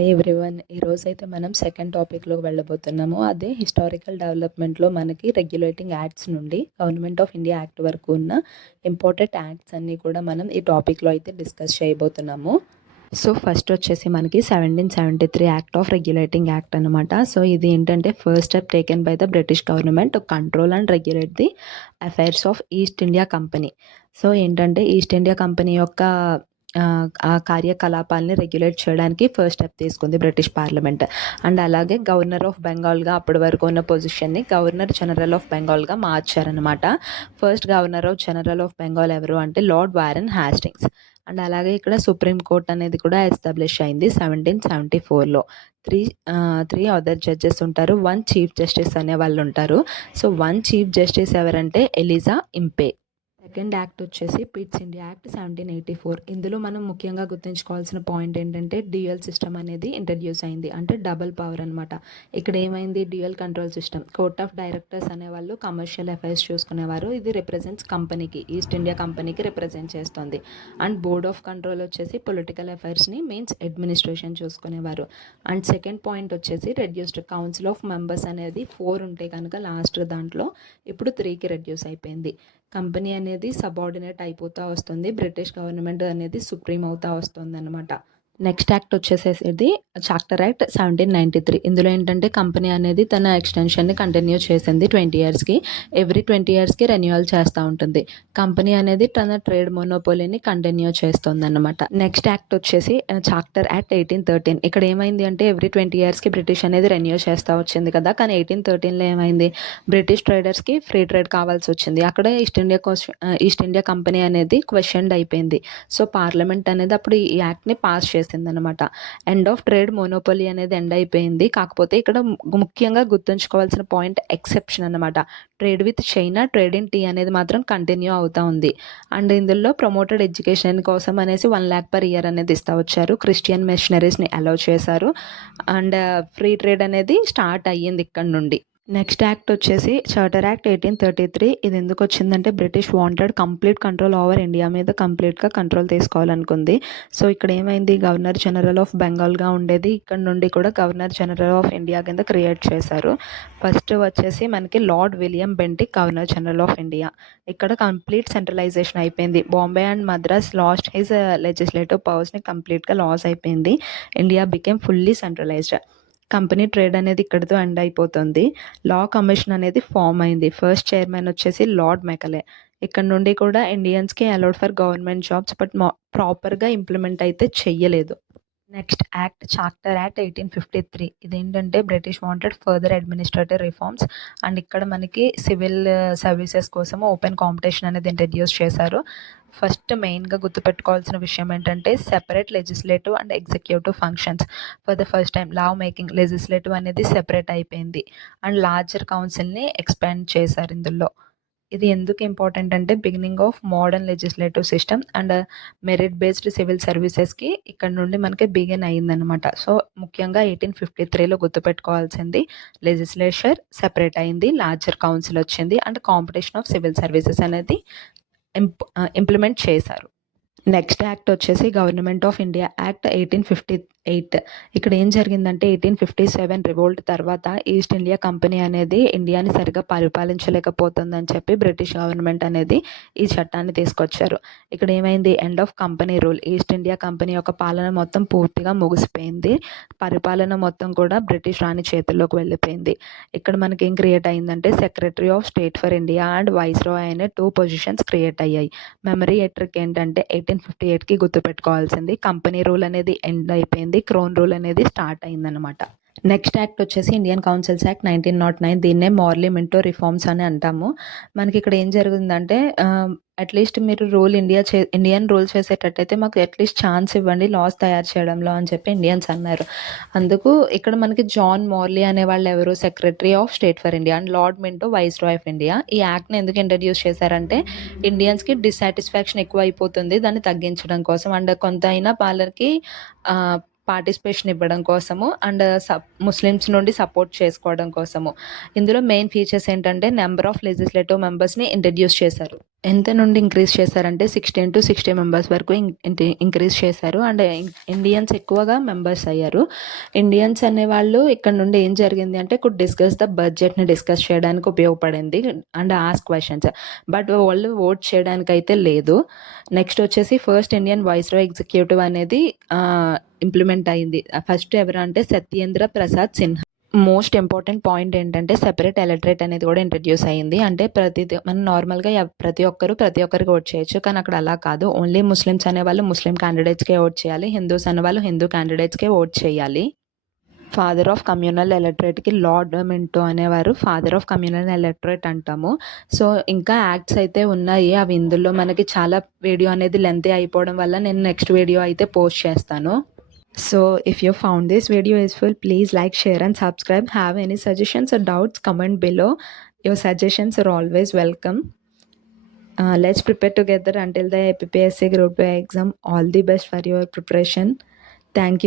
Hi everyone. ఈరోజైతే మనం second టాపిక్లోకి వెళ్ళబోతున్నాము. అదే హిస్టారికల్ డెవలప్మెంట్లో మనకి రెగ్యులేటింగ్ యాక్ట్స్ నుండి గవర్నమెంట్ ఆఫ్ ఇండియా యాక్ట్ వరకు ఉన్న ఇంపార్టెంట్ యాక్ట్స్ అన్నీ కూడా మనం ఈ టాపిక్లో అయితే డిస్కస్ చేయబోతున్నాము. సో ఫస్ట్ వచ్చేసి మనకి 1773 యాక్ట్ ఆఫ్ రెగ్యులేటింగ్ యాక్ట్ అనమాట. సో ఇది ఏంటంటే first step taken by the British government to control and regulate the affairs of East India Company. So ఏంటంటే ఈస్ట్ ఇండియా కంపెనీ యొక్క ఆ కార్యకలాపాలని రెగ్యులేట్ చేయడానికి ఫస్ట్ స్టెప్ తీసుకుంది బ్రిటిష్ పార్లమెంట్. అండ్ అలాగే గవర్నర్ ఆఫ్ బెంగాల్గా అప్పటి వరకు ఉన్న పొజిషన్ని గవర్నర్ జనరల్ ఆఫ్ బెంగాల్గా మార్చారనమాట. First governor of general of Bengal ఎవరు అంటే లార్డ్ వారెన్ హ్యాస్టింగ్స్. అండ్ అలాగే ఇక్కడ సుప్రీం కోర్ట్ అనేది కూడా ఎస్టాబ్లిష్ అయింది 1774లో. త్రీ అదర్ జడ్జెస్ ఉంటారు, 1 చీఫ్ జస్టిస్ అనే వాళ్ళు ఉంటారు. సో 1 చీఫ్ జస్టిస్ ఎవరంటే ఎలిజా ఇంపే. సెకండ్ యాక్ట్ వచ్చేసి పిట్స్ ఇండియా యాక్ట్ 1784. ఇందులో మనం ముఖ్యంగా గుర్తుంచుకోవాల్సిన పాయింట్ ఏంటంటే డ్యూయల్ సిస్టమ్ అనేది ఇంట్రడ్యూస్ అయింది, అంటే డబుల్ పవర్ అనమాట. ఇక్కడ ఏమైంది, dual control system. Court of directors అనేవాళ్ళు కమర్షియల్ అఫైర్స్ చూసుకునేవారు, ఇది రిప్రజెంట్స్ కంపెనీకి, ఈస్ట్ ఇండియా కంపెనీకి రిప్రజెంట్ చేస్తుంది. అండ్ బోర్డ్ ఆఫ్ కంట్రోల్ వచ్చేసి పొలిటికల్ అఫైర్స్ని మీన్స్ అడ్మినిస్ట్రేషన్ చూసుకునేవారు. అండ్ సెకండ్ పాయింట్ వచ్చేసి రెడ్యూస్డ్ కౌన్సిల్ ఆఫ్ మెంబర్స్ అనేది 4 ఉంటే కనుక లాస్ట్ దాంట్లో ఇప్పుడు 3కి రెడ్యూస్ అయిపోయింది. కంపెనీ అనేది సబార్డినేట్ అయిపోతూ వస్తుంది, బ్రిటిష్ గవర్నమెంట్ అనేది సుప్రీం అవుతూ వస్తుంది అనమాట. నెక్స్ట్ యాక్ట్ వచ్చేసేది చార్టర్ యాక్ట్ 1793. ఇందులో ఏంటంటే కంపెనీ అనేది తన ఎక్స్టెన్షన్ని కంటిన్యూ చేసింది 20 ఇయర్స్కి. ఎవ్రీ 20 ఇయర్స్కి రెన్యువల్ చేస్తూ ఉంటుంది. కంపెనీ అనేది తన ట్రేడ్ మొనోపోలీని కంటిన్యూ చేస్తుంది అనమాట. నెక్స్ట్ యాక్ట్ వచ్చేసి చార్టర్ యాక్ట్ 1813. ఇక్కడ ఏమైంది అంటే ఎవ్రీ 20 ఇయర్స్కి బ్రిటిష్ అనేది రెన్యూ చేస్తూ వచ్చింది కదా, కానీ 1813లో ఏమైంది, బ్రిటిష్ ట్రేడర్స్కి ఫ్రీ ట్రేడ్ కావాల్సి వచ్చింది. అక్కడ ఈస్ట్ ఇండియా కంపెనీ అనేది క్వశ్చన్డ్ అయిపోయింది. సో పార్లమెంట్ అనేది అప్పుడు ఈ యాక్ట్ని పాస్ చేసింది అనమాట. ఎండ్ ఆఫ్ ట్రేడ్ మోనోపోలీ అనేది ఎండ్ అయిపోయింది. కాకపోతే ఇక్కడ ముఖ్యంగా గుర్తుంచుకోవాల్సిన పాయింట్ ఎక్సెప్షన్ అనమాట. Trade with China, trade in tea అనేది మాత్రం కంటిన్యూ అవుతూ ఉంది. అండ్ ఇందులో ప్రమోటెడ్ ఎడ్యుకేషన్ కోసం అనేసి 1 lakh per year అనేది ఇస్తూ వచ్చారు. క్రిస్టియన్ మిషనరీస్ని అలౌ చేశారు. అండ్ ఫ్రీ ట్రేడ్ అనేది స్టార్ట్ అయ్యింది ఇక్కడ నుండి. నెక్స్ట్ యాక్ట్ వచ్చేసి చార్టర్ యాక్ట్ 1833. ఇది ఎందుకు వచ్చిందంటే British wanted complete control over India మీద కంప్లీట్గా కంట్రోల్ తీసుకోవాలనుకుంది. సో ఇక్కడ ఏమైంది, గవర్నర్ జనరల్ ఆఫ్ బెంగాల్గా ఉండేది ఇక్కడ నుండి కూడా గవర్నర్ జనరల్ ఆఫ్ ఇండియా కింద క్రియేట్ చేశారు. ఫస్ట్ వచ్చేసి మనకి lord William Bentinck governor general of India. ఇక్కడ కంప్లీట్ సెంట్రలైజేషన్ అయిపోయింది. Bombay and Madras lost his legislative పవర్స్ని కంప్లీట్గా లాస్ అయిపోయింది. India became fully centralised. Company trade అనేది ఇక్కడితో ఎండ్ అయిపోతుంది. లా కమిషన్ అనేది ఫామ్ అయింది. ఫస్ట్ చైర్మన్ వచ్చేసి లార్డ్ మెకలే. ఇక్కడ నుండి కూడా ఇండియన్స్కి allowed for government jobs, but ప్రాపర్గా ఇంప్లిమెంట్ అయితే చెయ్యలేదు. Next act charter act 1853. ఇదేంటంటే British wanted further administrative reforms. And ఇక్కడ మనకి సివిల్ సర్వీసెస్ కోసం ఓపెన్ కాంపిటీషన్ అనేది ఇంట్రడ్యూస్ చేశారు. ఫస్ట్ మెయిన్గా గుర్తుపెట్టుకోవాల్సిన విషయం ఏంటంటే separate legislative and executive functions. For the first time law making legislative అనేది సెపరేట్ అయిపోయింది. అండ్ లార్జర్ కౌన్సిల్ని ఎక్స్పాండ్ చేశారు ఇందులో. ఇది ఎందుకు ఇంపార్టెంట్ అంటే beginning of modern legislative system and merit based civil సర్వీసెస్కి ఇక్కడ నుండి మనకి బిగిన్ అయ్యిందనమాట. సో ముఖ్యంగా 1853లో గుర్తుపెట్టుకోవాల్సింది లెజిస్లేచర్ సెపరేట్ అయింది, లార్జర్ కౌన్సిల్ వచ్చింది, and competition of civil services అనేది ఇంప్లిమెంట్ చేశారు. నెక్స్ట్ యాక్ట్ వచ్చేసి గవర్నమెంట్ ఆఫ్ ఇండియా యాక్ట్ 1858. ఇక్కడ ఏం జరిగిందంటే 1857 రివోల్ట్ తర్వాత ఈస్ట్ ఇండియా కంపెనీ అనేది ఇండియాని సరిగా పరిపాలించలేకపోతుందని చెప్పి బ్రిటిష్ గవర్నమెంట్ అనేది ఈ చట్టాన్ని తీసుకొచ్చారు. ఇక్కడ ఏమైంది, end of company rule. East India Company యొక్క పాలన మొత్తం పూర్తిగా ముగిసిపోయింది. పరిపాలన మొత్తం కూడా బ్రిటిష్ రాణి చేతుల్లోకి వెళ్ళిపోయింది. ఇక్కడ మనకి ఏం క్రియేట్ అయిందంటే secretary of state for India and viceroy అనే 2 పొజిషన్స్ క్రియేట్ అయ్యాయి. మెమరీ ట్రిక్ ఏంటంటే 1858కి గుర్తుపెట్టుకోవాల్సింది కంపెనీ రూల్ అనేది ఎండ్ అయిపోయింది, క్రోన్ రూల్ అనేది స్టార్ట్ అయిందనమాట. నెక్స్ట్ యాక్ట్ వచ్చేసి ఇండియన్ కౌన్సిల్స్ యాక్ట్ 1909. దీన్నే మార్లీ మింటో రిఫార్మ్స్ అని అంటాము. మనకి ఇక్కడ ఏం జరుగుతుందంటే అట్లీస్ట్ మీరు ఇండియన్ రూల్ చేసేటట్టయితే మాకు అట్లీస్ట్ ఛాన్స్ ఇవ్వండి లాస్ తయారు చేయడంలో అని చెప్పి ఇండియన్స్ అన్నారు. అందుకు ఇక్కడ మనకి జాన్ మార్లీ అనే వాళ్ళు ఎవరు, secretary of state for India, and lord Minto viceroy of India. ఈ యాక్ట్ని ఎందుకు ఇంట్రడ్యూస్ చేశారంటే ఇండియన్స్కి డిస్సాటిస్ఫాక్షన్ ఎక్కువ అయిపోతుంది, దాన్ని తగ్గించడం కోసం, అండ్ కొంత అయినా వాళ్ళకి పార్టిసిపేషన్ ఇవ్వడం కోసము, అండ్ ముస్లిమ్స్ నుండి సపోర్ట్ చేసుకోవడం కోసము. ఇందులో మెయిన్ ఫీచర్స్ ఏంటంటే నెంబర్ ఆఫ్ లెజిస్లేటివ్ మెంబర్స్ని ఇంట్రడ్యూస్ చేశారు. ఎంత నుండి ఇంక్రీజ్ చేశారంటే 16 to 60 మెంబర్స్ వరకు ఇంక్రీజ్ చేశారు. అండ్ ఇండియన్స్ ఎక్కువగా మెంబర్స్ అయ్యారు. ఇండియన్స్ అనేవాళ్ళు ఇక్కడ నుండి ఏం జరిగింది అంటే కుడ్ డిస్కస్ ద బడ్జెట్ని డిస్కస్ చేయడానికి ఉపయోగపడింది అండ్ ఆస్క్ క్వశ్చన్స్. బట్ వాళ్ళు ఓట్ చేయడానికి అయితే లేదు. నెక్స్ట్ వచ్చేసి ఫస్ట్ ఇండియన్ వైస్రాయ్ ఎగ్జిక్యూటివ్ అనేది ఇంప్లిమెంట్ అయింది. ఫస్ట్ ఎవరు అంటే Satyendra Prasad Sinha. Most important point ఏంటంటే సెపరేట్ ఎలక్టరేట్ అనేది కూడా ఇంట్రడ్యూస్ అయ్యింది. అంటే మనం నార్మల్గా ప్రతి ఒక్కరికి ఓట్ చేయొచ్చు, కానీ అక్కడ అలా కాదు. ఓన్లీ ముస్లిమ్స్ అనేవాళ్ళు ముస్లిం క్యాండిడేట్స్కే ఓట్ చేయాలి, హిందూస్ అనేవాళ్ళు హిందూ క్యాండిడేట్స్కే ఓట్ చేయాలి. ఫాదర్ ఆఫ్ కమ్యూనల్ ఎలక్టరేట్కి లార్డ్ మింటో అనేవారు ఫాదర్ ఆఫ్ కమ్యూనల్ ఎలక్టరేట్ అంటాము. సో ఇంకా యాక్ట్స్ అయితే ఉన్నాయి, అవి ఇందులో మనకి చాలా వీడియో అనేది లెంతీ అయిపోవడం వల్ల నేను నెక్స్ట్ వీడియో అయితే పోస్ట్ చేస్తాను. So if you found this video useful, please like, share and subscribe. Have any suggestions or doubts, comment below. Your suggestions are always welcome. Let's prepare together until the APPSC Group 2 exam. All the best for your preparation. Thank you.